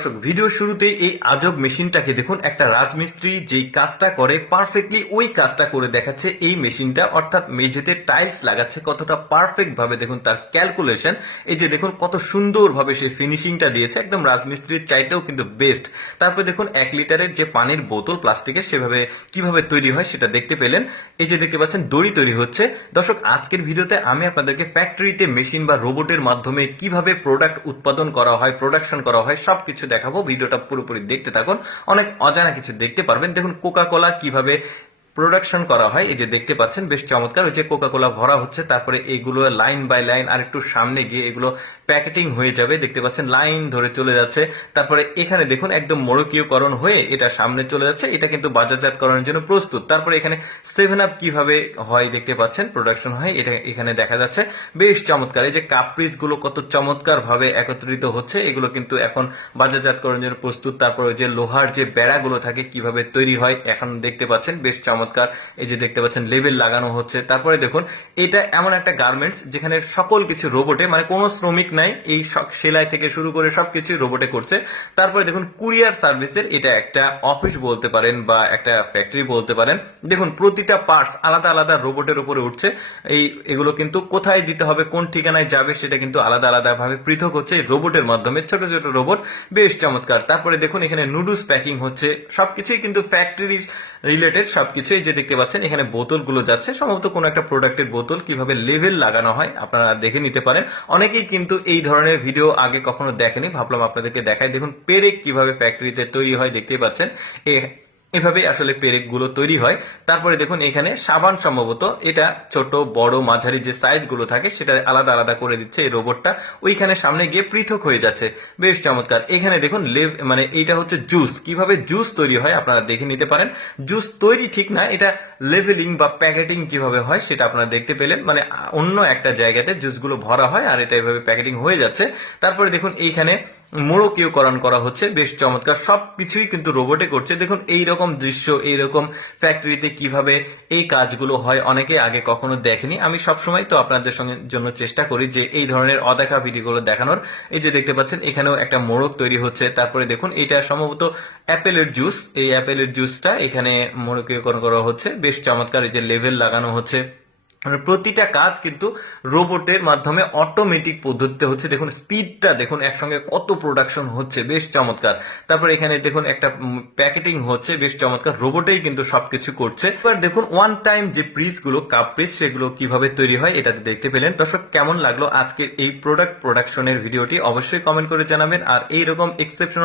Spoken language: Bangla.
দর্শক ভিডিও শুরুতেই এই আজব মেশিনটাকে দেখুন। একটা রাজমিস্ত্রি যেই কাজটা করে পারফেক্টলি ওই কাজটা করে দেখাচ্ছে এই মেশিনটা, অর্থাৎ মেঝেতে টাইলস লাগাচ্ছে কতটা পারফেক্ট ভাবে দেখুন তার ক্যালকুলেশন। এই যে দেখুন কত সুন্দর ভাবে সেই ফিনিশিংটা দিয়েছে, একদম রাজমিস্ত্রির চাইতেও কিন্তু বেস্ট। তারপরে দেখুন 1 লিটারের যে পানির বোতল প্লাস্টিকের সেভাবে কিভাবে তৈরি হয় সেটা দেখতে পেলেন। এই যে দেখতে পাচ্ছেন দড়ি তৈরি হচ্ছে। দর্শক আজকের ভিডিওতে আমি আপনাদেরকে ফ্যাক্টরিতে মেশিন বা রোবটের মাধ্যমে কিভাবে প্রোডাক্ট উৎপাদন করা হয়, প্রোডাকশন করা হয় সবকিছু দেখাবো। ভিডিওটা পুরোপুরি দেখতে থাকুন, অনেক অজানা কিছু দেখতে পারবেন। দেখুন কোকা কোলা কিভাবে প্রোডাকশন করা হয়, এই যে দেখতে পাচ্ছেন বেশ চমৎকার। ওই যে কোকা কোলা ভরা হচ্ছে, তারপরে এগুলো লাইন বাই লাইন আর একটু সামনে গিয়ে এগুলো প্যাকেটিং হয়ে যাবে। দেখতে পাচ্ছেন লাইন ধরে চলে যাচ্ছে। তারপরে এখানে দেখুন একদম মোড়কীয়করণ হয়ে এটা সামনে চলে যাচ্ছে, এটা কিন্তু বাজারজাতকরণের জন্য প্রস্তুত। তারপরে এখানে 7 আপ কিভাবে হয় দেখতে পাচ্ছেন, প্রোডাকশন হয়, এটা এখানে দেখা যাচ্ছে। বেশ চমৎকার। এই যে কাপ পিস গুলো কত চমৎকার ভাবে একত্রিত হচ্ছে, এগুলো কিন্তু এখন বাজারজাতকরণের জন্য প্রস্তুত। তারপরে যে লোহার যে বেড়াগুলো থাকে কিভাবে তৈরি হয় এখন দেখতে পাচ্ছেন, বেশ চমৎকার। এই যে দেখতে পাচ্ছেন লেবেল লাগানো হচ্ছে। তারপরে দেখুন এটা এমন একটা গার্মেন্টস যেখানে সকল কিছু রোবটে, মানে কোনো শ্রমিক নাই, এই সেলাই থেকে শুরু করে সবকিছু রোবটে করছে। তারপরে দেখুন কুরিয়ার সার্ভিসের এটা একটা অফিস বলতে পারেন বা একটা ফ্যাক্টরি বলতে পারেন। দেখুন প্রতিটা পার্টস আলাদা আলাদা রোবটের উপরে উঠছে। এগুলো কিন্তু কোথায় দিতে হবে, কোন ঠিকানায় যাবে সেটা কিন্তু আলাদা আলাদা ভাবে পৃথক হচ্ছে রোবটের মাধ্যমে, ছোট ছোট রোবট। বেশ চমৎকার। তারপরে দেখুন এখানে নুডলস প্যাকিং হচ্ছে, সবকিছুই কিন্তু ফ্যাক্টরি রিলেটেড সবকিছু। এই যে দেখতে পাচ্ছেন এখানে বোতলগুলো যাচ্ছে, সম্ভবত কোনো একটা প্রোডাক্টের বোতল। কিভাবে লেভেল লাগানো হয় আপনারা দেখে নিতে পারেন। অনেকেই কিন্তু এই ধরনের ভিডিও আগে কখনো দেখেনি, ভাবলাম আপনাদেরকে দেখাই। দেখুন পেরেক কিভাবে ফ্যাক্টরিতে তৈরি হয় দেখতেই পাচ্ছেন, এভাবে আসলে পেরেক গুলো তৈরি হয়। তারপরে দেখুন এখানে সাবান, সম্ভবত এটা ছোট বড় মাঝারি যে সাইজ গুলো থাকে সেটা আলাদা আলাদা করে দিচ্ছে এই রোবটটা, ওইখানে সামনে গিয়ে পৃথক হয়ে যাচ্ছে। বেশ চমৎকার। এখানে দেখুন মানে এইটা হচ্ছে জুস, কিভাবে জুস তৈরি হয় আপনারা দেখে নিতে পারেন। জুস তৈরি ঠিক না, এটা লেভেলিং বা প্যাকেটিং কিভাবে হয় সেটা আপনারা দেখতে পেলেন। মানে অন্য একটা জায়গাতে জুসগুলো ভরা হয় আর এটা এভাবে প্যাকেটিং হয়ে যাচ্ছে। তারপরে দেখুন এইখানে মোড়কীয়করণ করা হচ্ছে। বেশ চমৎকার। সবকিছুই কিন্তু রোবটে করছে। দেখুন এইরকম দৃশ্য, এইরকম ফ্যাক্টরিতে কিভাবে এই কাজগুলো হয় অনেকে আগে কখনো দেখেনি। আমি সবসময় তো আপনাদের জন্য চেষ্টা করি যে এই ধরনের অদেখা ভিডিওগুলো দেখানোর। এই যে দেখতে পাচ্ছেন এখানেও একটা মোড়ক তৈরি হচ্ছে। তারপরে দেখুন এটা সম্ভবত অ্যাপেলের জুস, এই অ্যাপেলের জুসটা এখানে মোড়কীয়করণ করা হচ্ছে। বেশ চমৎকার। এই যে লেভেল লাগানো হচ্ছে, মানে প্রতিটা কাজ কিন্তু রোবটের মাধ্যমে অটোমেটিক পদ্ধতিতে হচ্ছে। দেখুন স্পিডটা দেখুন, একসঙ্গে কত প্রোডাকশন হচ্ছে, বেশ চমৎকার। তারপর এখানে দেখুন একটা প্যাকেটিং হচ্ছে, বেশ চমৎকার। রোবটেই কিন্তু সবকিছু করছে। এবার দেখুন ওয়ান টাইম যে পিস গুলো, কাপ পিস, সেগুলো কিভাবে তৈরি হয় এটাতে দেখতে পেলেন। দর্শক কেমন লাগলো আজকের এই প্রোডাক্ট প্রোডাকশনের ভিডিওটি অবশ্যই কমেন্ট করে জানাবেন। আর এইরকম এক্সেপশনাল